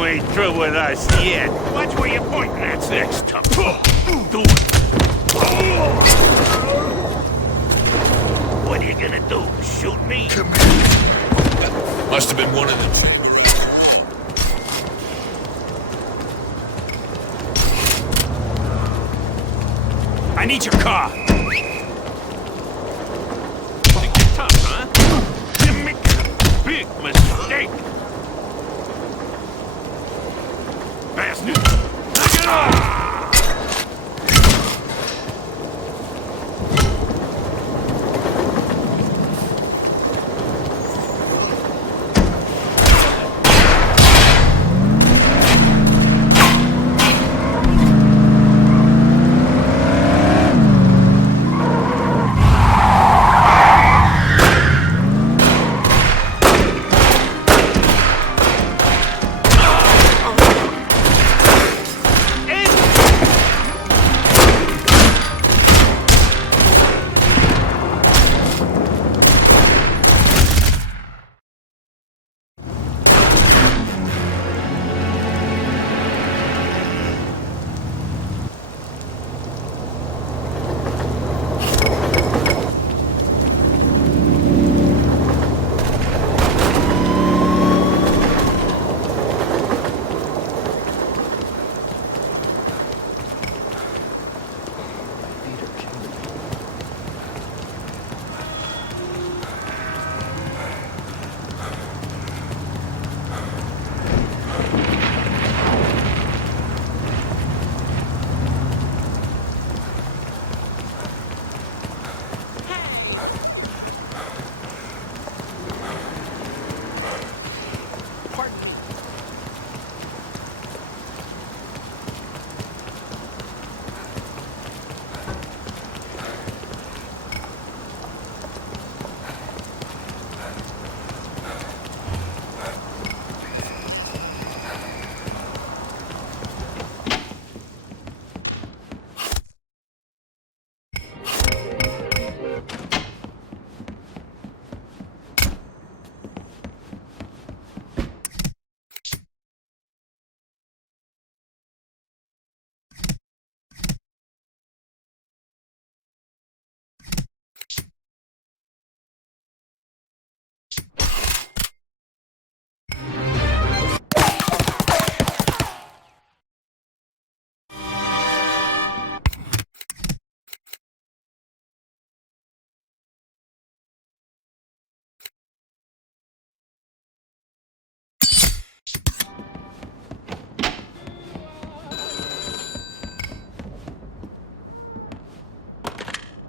You ain't through with us yet. Watch where you're pointing at next time. Do it. What are you gonna do? Shoot me? Come here. Must have been one of them. I need your car. Think you're tough, huh? You make a big mistake. Bastard! Knock it off!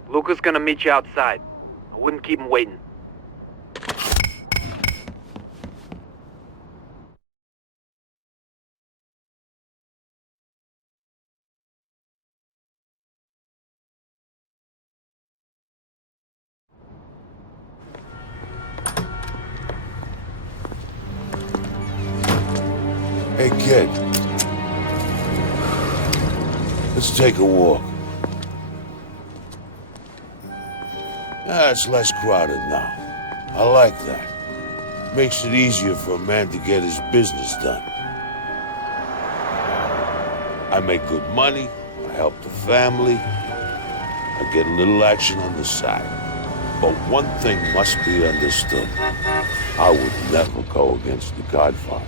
Luca's gonna meet you outside. I wouldn't keep him waiting. Hey, kid. Let's take a walk. It's less crowded now. I like that. Makes it easier for a man to get his business done. I make good money, I help the family, I get a little action on the side. But one thing must be understood. I would never go against the Godfather.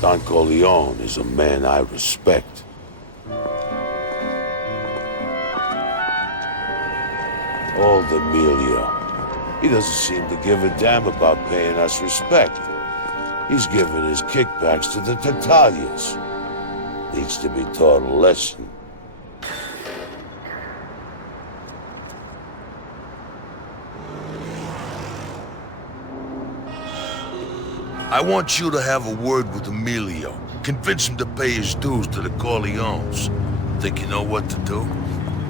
Don Corleone is a man I respect. Old Emilio. He doesn't seem to give a damn about paying us respect. He's giving his kickbacks to the Tatalians. Needs to be taught a lesson. I want you to have a word with Emilio. Convince him to pay his dues to the Corleones. Think you know what to do?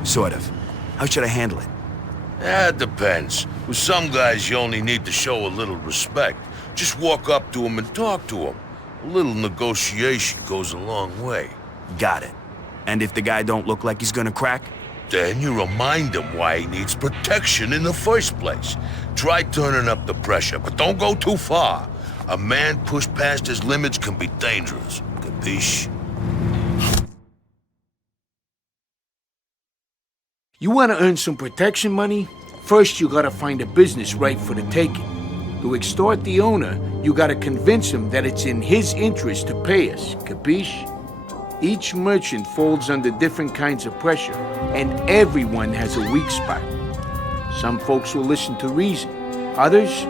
Sort of. How should I handle it? It depends. With some guys, you only need to show a little respect. Just walk up to him and talk to him. A little negotiation goes a long way. Got it. And if the guy don't look like he's gonna crack? Then you remind him why he needs protection in the first place. Try turning up the pressure, but don't go too far. A man pushed past his limits can be dangerous. Capiche? You want to earn some protection money? First, you gotta find a business right for the taking. To extort the owner, you gotta convince him that it's in his interest to pay us. Capiche? Each merchant folds under different kinds of pressure, and everyone has a weak spot. Some folks will listen to reason. Others,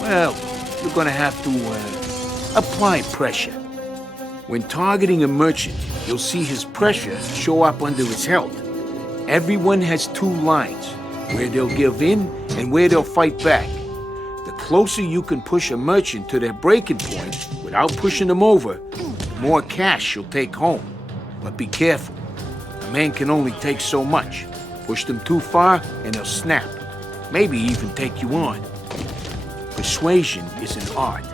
well, you're gonna have to apply pressure. When targeting a merchant, you'll see his pressure show up under his health. Everyone has two lines, where they'll give in and where they'll fight back. The closer you can push a merchant to their breaking point without pushing them over, the more cash you'll take home. But be careful. A man can only take so much. Push them too far and they'll snap. Maybe even take you on. Persuasion is an art.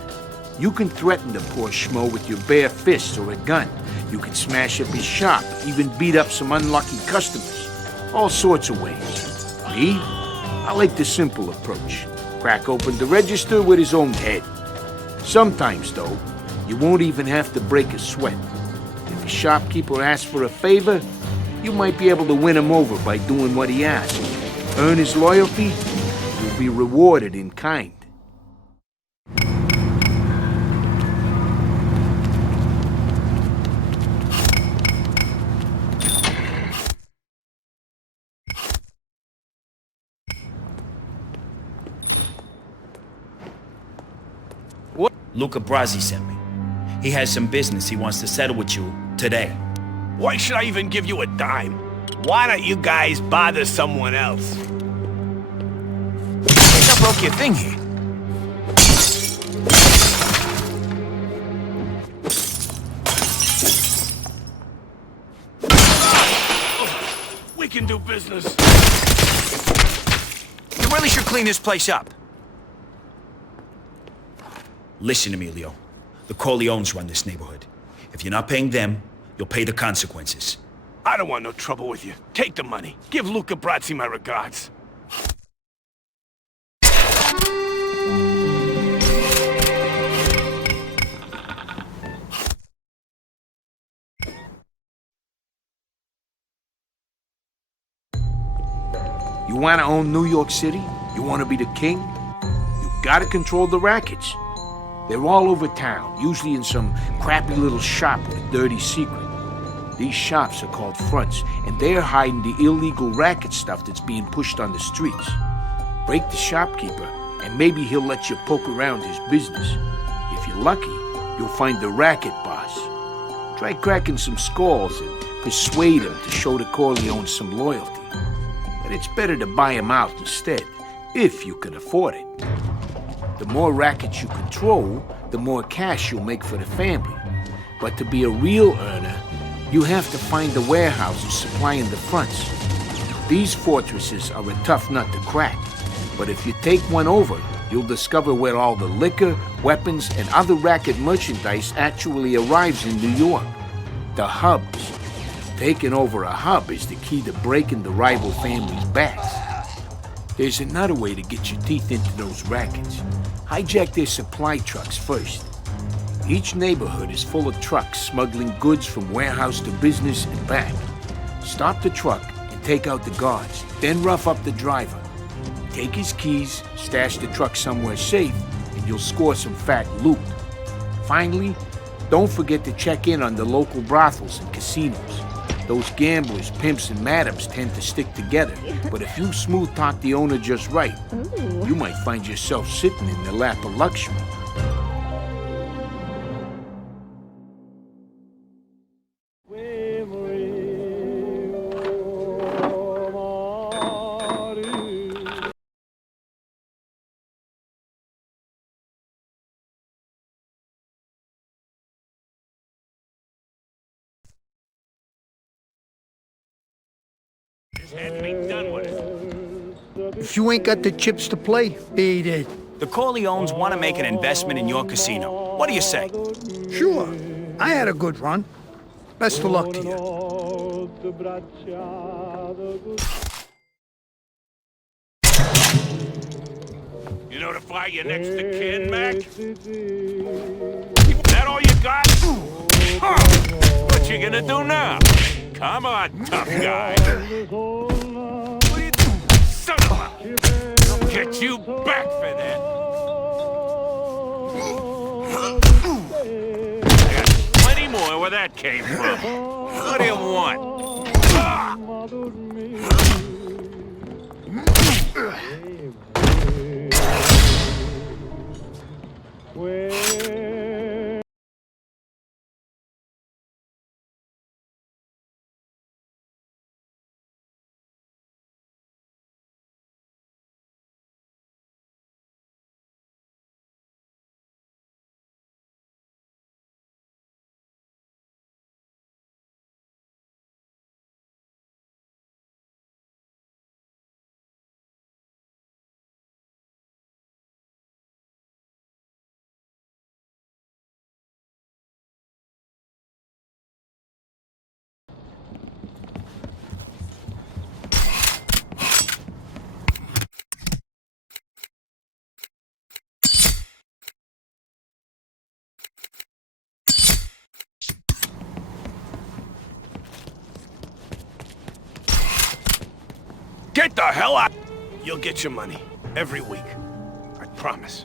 You can threaten the poor schmo with your bare fists or a gun. You can smash up his shop, even beat up some unlucky customers. All sorts of ways. Me? I like the simple approach. Crack open the register with his own head. Sometimes, though, you won't even have to break a sweat. If a shopkeeper asks for a favor, you might be able to win him over by doing what he asks. Earn his loyalty, you'll be rewarded in kind. Luca Brasi sent me. He has some business he wants to settle with you today. Why should I even give you a dime? Why don't you guys bother someone else? I think I broke your thing here. We can do business. You really should clean this place up. Listen, Emilio. The Corleones run this neighborhood. If you're not paying them, you'll pay the consequences. I don't want no trouble with you. Take the money. Give Luca Brasi my regards. You want to own New York City? You want to be the king? You gotta control the rackets. They're all over town, usually in some crappy little shop with a dirty secret. These shops are called fronts, and they're hiding the illegal racket stuff that's being pushed on the streets. Break the shopkeeper, and maybe he'll let you poke around his business. If you're lucky, you'll find the racket boss. Try cracking some skulls and persuade him to show the Corleones some loyalty. But it's better to buy him out instead, if you can afford it. The more rackets you control, the more cash you'll make for the family. But to be a real earner, you have to find the warehouses supplying the fronts. These fortresses are a tough nut to crack, but if you take one over, you'll discover where all the liquor, weapons, and other racket merchandise actually arrives in New York. The hubs. Taking over a hub is the key to breaking the rival families' backs. There's another way to get your teeth into those rackets. Hijack their supply trucks first. Each neighborhood is full of trucks smuggling goods from warehouse to business and back. Stop the truck and take out the guards, then rough up the driver. Take his keys, stash the truck somewhere safe, and you'll score some fat loot. Finally, don't forget to check in on the local brothels and casinos. Those gamblers, pimps, and madams tend to stick together, but if you smooth talk the owner just right, you might find yourself sitting in the lap of luxury. And be done with it. If you ain't got the chips to play, beat it. The Corleones want to make an investment in your casino. What do you say? Sure, I had a good run. Best of luck to you. You notify your next of kin, Mac? That all you got? Huh. What you gonna do now? Come on, tough guy. What are you doing? Son of a... I'll get you back for that. I got plenty more where that came from. What do you want? Ah! Get the hell out! You'll get your money. Every week. I promise.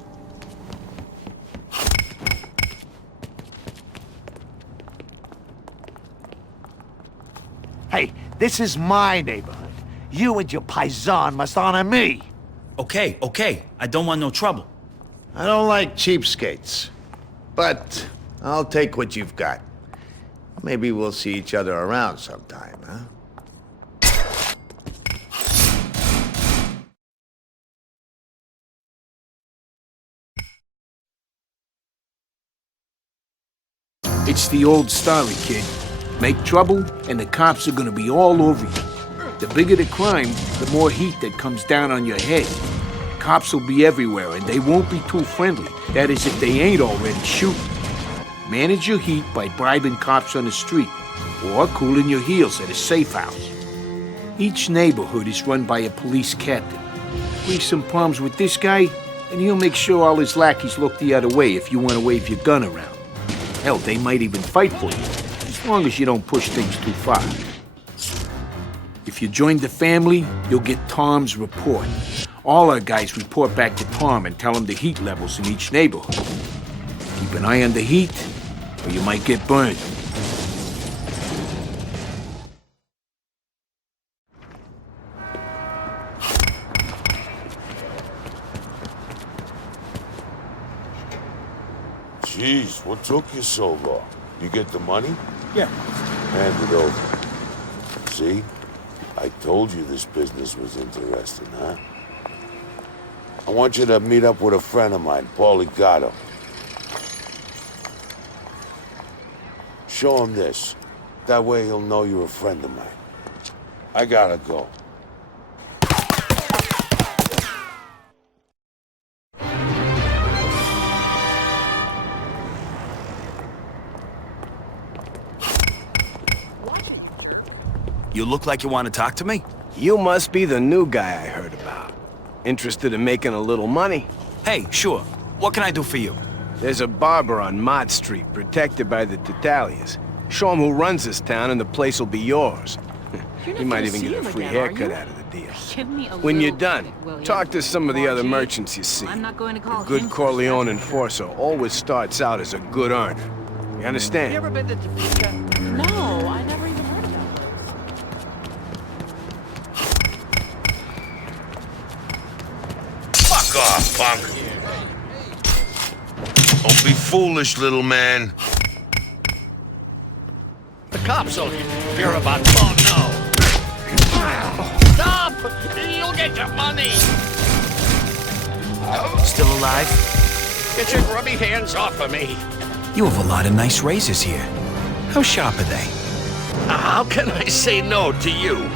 Hey, this is my neighborhood. You and your paisan must honor me. Okay, okay. I don't want no trouble. I don't like cheapskates, but I'll take what you've got. Maybe we'll see each other around sometime, huh? It's the old story, kid. Make trouble, and the cops are gonna be all over you. The bigger the crime, the more heat that comes down on your head. Cops will be everywhere, and they won't be too friendly. That is, if they ain't already shooting. Manage your heat by bribing cops on the street, or cooling your heels at a safe house. Each neighborhood is run by a police captain. Leave some problems with this guy, and he'll make sure all his lackeys look the other way if you want to wave your gun around. Hell, they might even fight for you, as long as you don't push things too far. If you join the family, you'll get Tom's report. All our guys report back to Tom and tell him the heat levels in each neighborhood. Keep an eye on the heat, or you might get burned. Jeez, what took you so long? You get the money? Yeah. Hand it over. See? I told you this business was interesting, huh? I want you to meet up with a friend of mine, Paul Elgato. Show him this. That way he'll know you're a friend of mine. I gotta go. You look like you want to talk to me? You must be the new guy I heard about. Interested in making a little money? Hey, sure. What can I do for you? There's a barber on Mott Street, protected by the Tatalias. Show him who runs this town and the place will be yours. You might even get a free haircut out of the deal. When you're done, talk to some of the other merchants you see. I'm not going to call A good him Corleone enforcer always starts out as a good earner. You understand? You ever been to Topeka? No, I never even heard about this. Fuck off, punk! Don't be foolish, little man. The cops will hear about... Oh, no! Stop! You'll get your money! Still alive? Get your grubby hands off of me! You have a lot of nice razors here. How sharp are they? How can I say no to you?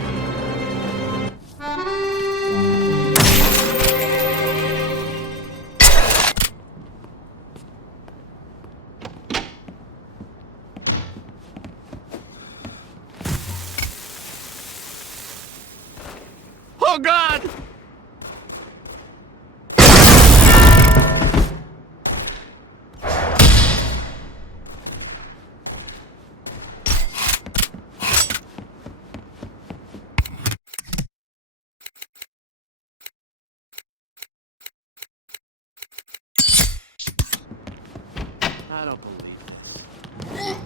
Oh, God! I don't believe this.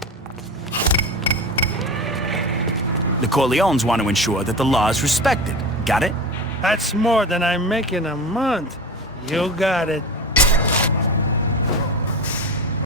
The Corleones want to ensure that the law is respected. Got it? That's more than I make in a month. You got it.